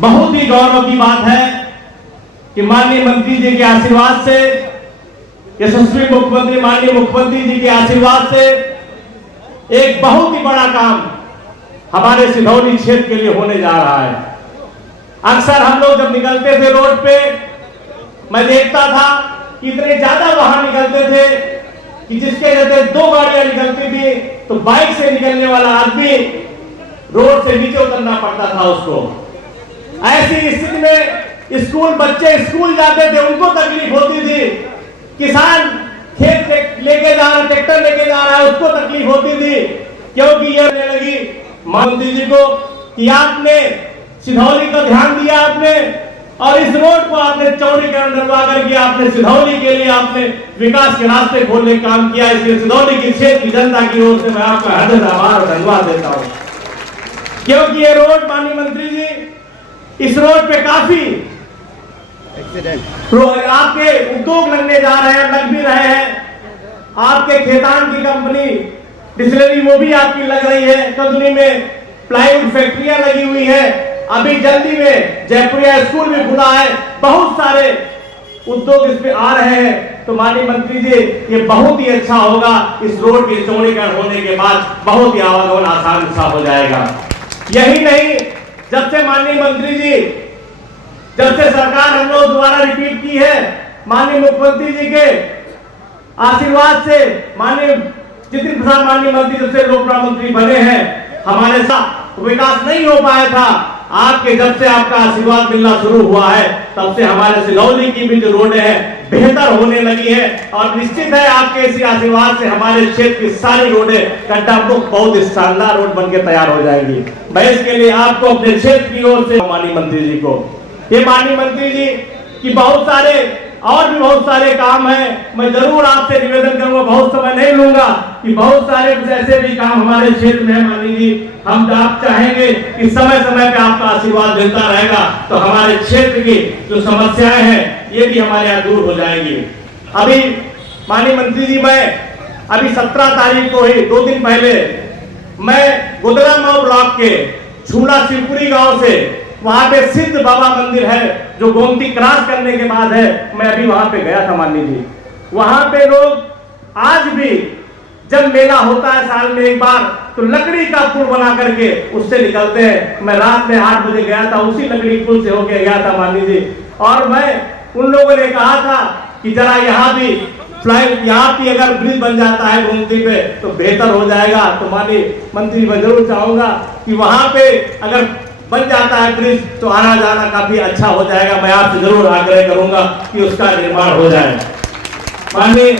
बहुत ही गौरव की बात है कि माननीय मंत्री जी के आशीर्वाद से, यशस्वी मुख्यमंत्री माननीय मुख्यमंत्री जी के आशीर्वाद से एक बहुत ही बड़ा काम हमारे सिधौली क्षेत्र के लिए होने जा रहा है। अक्सर हम लोग जब निकलते थे रोड पे, मैं देखता था कि इतने ज्यादा वाहन निकलते थे कि जिसके रहते 2 गाड़ियां निकलती थी तो बाइक से निकलने वाला आदमी रोड से नीचे उतरना पड़ता था उसको। ऐसी स्थिति में स्कूल बच्चे स्कूल जाते थे, उनको तकलीफ होती थी। किसान खेत लेके जा रहा, ट्रैक्टर लेके जा रहा है, उसको तकलीफ होती थी। क्योंकि ये लगी मंत्री जी को कि आपने सिधौली का ध्यान दिया आपने, और इस रोड को आपने चौड़ीकरण करवा करके आपने सिधौली के लिए आपने विकास के रास्ते खोलने का काम किया। इसलिए सिधौली की क्षेत्र की जनता की ओर से मैं आपका हृदय आभार और धन्यवाद देता हूं। क्योंकि ये रोड माननीय मंत्री जी, इस रोड पे काफी आपके उद्योग लगने जा रहे हैं, लग भी रहे हैं। आपके खेतान की कंपनी डिस्टिलरी वो भी आपकी लग रही है, कदुनी में प्लाईवुड फैक्ट्रियां लगी हुई है। अभी जल्दी में जयपुरिया स्कूल भी खुला है। बहुत सारे उद्योग इसमें आ रहे हैं। तो माननीय मंत्री जी, ये बहुत ही अच्छा होगा। इस रोड के चौड़ीकरण होने के बाद बहुत ही आवागमन आसान सा हो जाएगा। यही नहीं, जब से माननीय मंत्री जी, जब से सरकार हम लोग दोबारा रिपीट की है, माननीय मुख्यमंत्री जी के आशीर्वाद से, माननीय जितिन प्रसाद माननीय मंत्री जब से लोक मंत्री बने हैं, हमारे साथ विकास नहीं हो पाया था। आपके जब से आपका आशीर्वाद मिलना शुरू हुआ है, तब से हमारे सिधौली की भी जो रोडें हैं बेहतर होने लगी है। और निश्चित है आपके इसी आशीर्वाद से हमारे क्षेत्र की सारी रोडें गड्ढा मुक्त बहुत शानदार रोड बनकर तैयार हो जाएंगी। मैं इसके लिए आपको अपने क्षेत्र की ओर से माननीय मंत्री जी को, ये माननीय मंत्री जी की बहुत सारे काम हैं। मैं जरूर आपसे निवेदन करूंगा, बहुत समय नहीं लूंगा, कि बहुत सारे ऐसे भी काम हमारे क्षेत्र में है माननीय जी। हम आप चाहेंगे कि समय समय पे आपका आशीर्वाद मिलता रहेगा तो हमारे क्षेत्र की जो समस्याएं हैं ये भी हमारे यहाँ दूर हो जाएंगी। अभी माननीय मंत्री जी, मैं अभी 17 तारीख को ही 2 दिन पहले मैं गुदरामाऊ ब्लॉक के छूला शिवपुरी गांव से, वहां पे सिद्ध बाबा मंदिर है जो गोमती क्रॉस करने के बाद है, मैं अभी वहां पे गया था माननीय जी। वहां पे लोग आज भी जब मेला होता है साल में एक बार, तो लकड़ी का पुल बना करके उससे निकलते हैं। मैं रात में 8 बजे गया था, उसी लकड़ी पुल से होके गया था माननीय जी। और मैं उन लोगों ने कहा था कि जरा यहाँ भी अगर ब्रिज बन जाता है गोमती पे तो बेहतर हो जाएगा। तो माननीय मंत्री, मैं जरूर चाहूंगा कि वहां पे अगर बन जाता है ब्रिज तो आना जाना काफी अच्छा हो जाएगा। मैं आपसे जरूर आग्रह करूंगा कि उसका निर्माण हो जाए। माननीय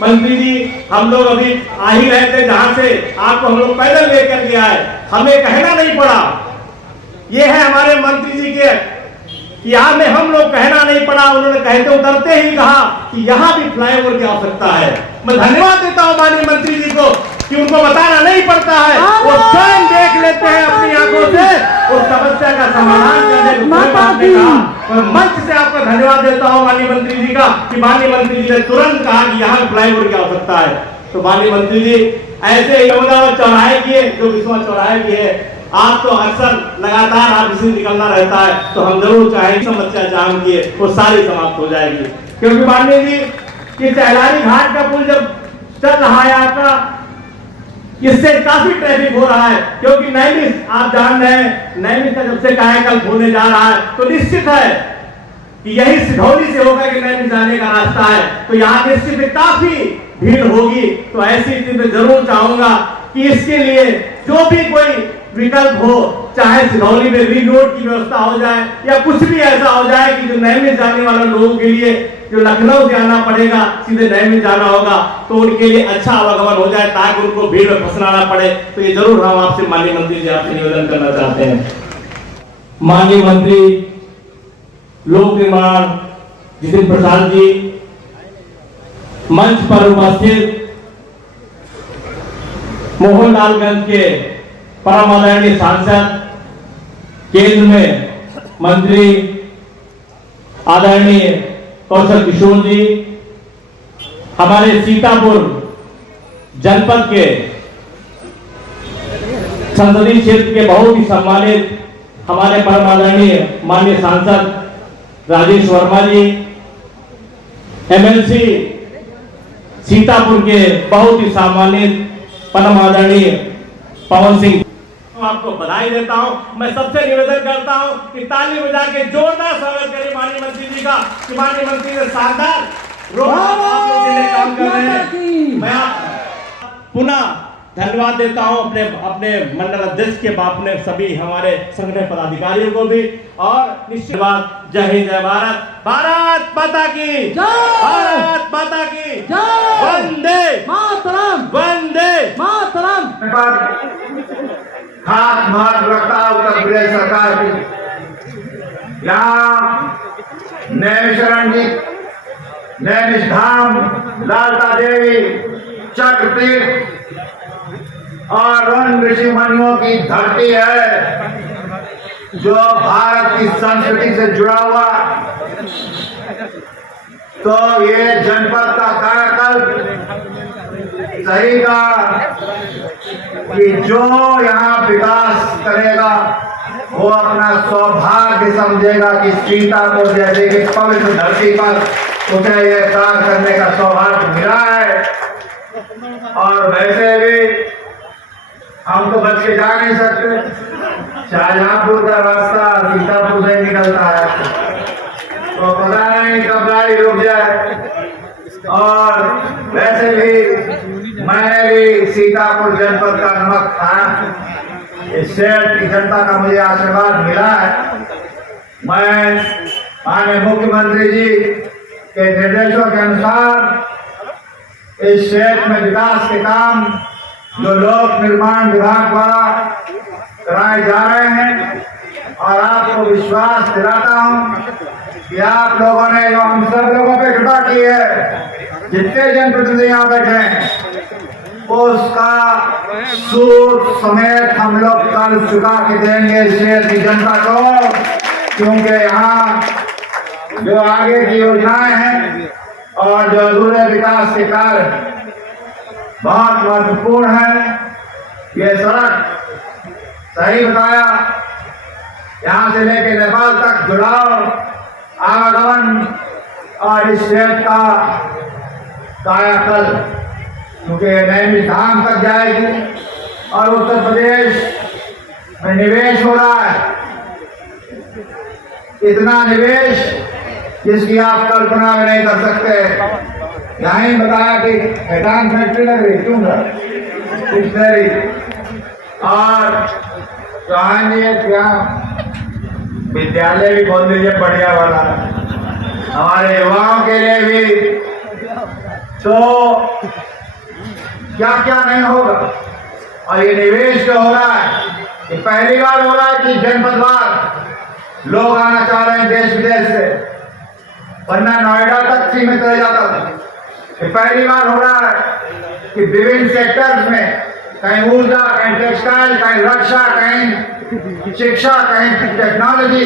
मंत्री जी, हम लोग अभी आ ही रहे थे जहां से आपको हम लोग पैदल लेकर के आए, हमें कहना नहीं पड़ा। ये है हमारे मंत्री जी के, यहाँ में हम लोग कहना नहीं पड़ा, उन्होंने कहते उतरते ही कहा कि यहाँ भी फ्लाईओवर की आवश्यकता है। मैं धन्यवाद देता हूँ माननीय मंत्री जी को कि उनको बताना नहीं पड़ता है, वो स्वयं देख लेते हैं अपनी आंखों से उस समस्या का समाधान करने का। मैं मंच से आपका धन्यवाद देता हूँ माननीय मंत्री जी का कि माननीय मंत्री जी ने तुरंत कहा कि यहाँ फ्लाईओवर की आवश्यकता है। तो माननीय मंत्री जी, ऐसे यमुनावत चौराहे की जो विश्वा चौराहे की है, आप तो अक्सर लगातार आप इसी निकलना रहता है, तो हम जरूर चाहेंगे समस्या जाम की वो सारी समाप्त हो जाएगी। क्योंकि माननीय जी, कि चहलारी घाट का पुल जब चल रहा है आपका, इससे काफी ट्रैफिक हो रहा है। क्योंकि नैमिष आप जान रहे हैं, नैमिष का जब से कायाकल्प होने जा रहा है तो निश्चित है कि यही सिधौली से होकर के नैमिष जाने का रास्ता है, तो यहाँ निश्चित काफी भीड़ होगी। तो ऐसी स्थिति में जरूर चाहूंगा कि इसके लिए जो भी कोई विकल्प हो, चाहे सिधौली में रिंग रोड की व्यवस्था हो जाए या कुछ भी ऐसा हो जाए कि जो नैमिष जाने वाले लोगों के लिए, जो लखनऊ से आना पड़ेगा सीधे नैमिष जाना होगा, तो उनके लिए अच्छा आवागमन हो जाए ताकि उनको भीड़ में फंसना ना पड़े। तो ये जरूर हम आपसे माननीय मंत्री जी आपसे निवेदन करना चाहते हैं। माननीय मंत्री लोक निर्माण जितिन प्रसाद जी, मंच पर उपस्थित मोहनलालगंज के परम आदरणीय सांसद, केंद्र में मंत्री आदरणीय कौशल किशोर जी, हमारे सीतापुर जनपद के संसदीय क्षेत्र के बहुत ही सम्मानित हमारे परम आदरणीय माननीय सांसद राजेश वर्मा जी, एमएलसी सीतापुर के बहुत ही सम्मानित परम आदरणीय पवन सिंह, आपको बधाई देता हूं। मैं सबसे निवेदन करता हूं कि ताली बजा के जोरदार स्वागत करें माननीय मंत्री जी का, कि माननीय मंत्री ने शानदार काम कर रहे हैं। मैं पुनः धन्यवाद देता हूं अपने मंडल अध्यक्ष के बाप ने, सभी हमारे संगठन पदाधिकारियों को भी, और निश्चित बात, जय हिंद जय भारत, भारत माता की जय, भारत माता की जय, वंदे मातरम, वंदे मातरम। खास महत्व रखता उत्तर प्रदेश सरकार की। यहाँ नैमिषारण्य जी, नैमिष धाम, लालता देवी, चक्र तीर्थ और वन ऋषि मुनियों की धरती है, जो भारत की संस्कृति से जुड़ा हुआ। तो ये जनपद का कायाकल्प सही का कि जो यहाँ विकास करेगा वो अपना सौभाग्य समझेगा कि सीतापुर जैसे कि पवित्र धरती पर उसे ये कार्य करने का सौभाग्य मिला है। और वैसे भी हम तो बच के जा नहीं सकते, शाहजहांपुर का रास्ता सीतापुर से निकलता है, तो पता नहीं कब गाड़ी रुक जाए। और वैसे भी मैंने भी सीतापुर जनपद का नमक खाया, इस शहर की जनता का मुझे आशीर्वाद मिला है। मैं माननीय मुख्यमंत्री जी के निर्देशों के अनुसार इस क्षेत्र में विकास के काम जो लोक निर्माण विभाग द्वारा कराए जा रहे हैं, और आपको विश्वास दिलाता हूं कि आप लोगों ने जो हम सब लोगों पे कृपा की है, जितने जनप्रतिनिधि यहाँ बैठे हैं, उसका सूद समेत हम लोग कल चुका के देंगे शहर की जनता को, क्योंकि यहाँ जो आगे की योजनाएं हैं और जो अधूरे विकास के कार्य बहुत महत्वपूर्ण है। ये सड़क सही बताया, यहाँ से लेके नेपाल तक जुड़ाव, आवागमन और इस क्षेत्र का कायाकल्प, क्योंकि नैमिष धाम तक जाएगी और उत्तर प्रदेश में निवेश हो रहा है, इतना निवेश जिसकी आप कल्पना में नहीं कर सकते। यहीं बताया कि हैटान फैक्ट्री लग रही, क्यों डिक्शनरी, और चौहान जी क्या विद्यालय भी खोल दीजिए बढ़िया वाला हमारे युवाओं के लिए भी। तो क्या क्या नहीं होगा, और ये निवेश जो हो रहा है, ये पहली बार हो रहा है कि जनपदवार लोग आना चाह रहे हैं देश विदेश से, वरना नोएडा तक सीमित रह जाता था। ये पहली बार हो रहा है कि विभिन्न सेक्टर्स में, कहीं ऊर्जा, कहीं टेक्सटाइल, कहीं रक्षा, कहीं शिक्षा, कहीं टेक्नोलॉजी,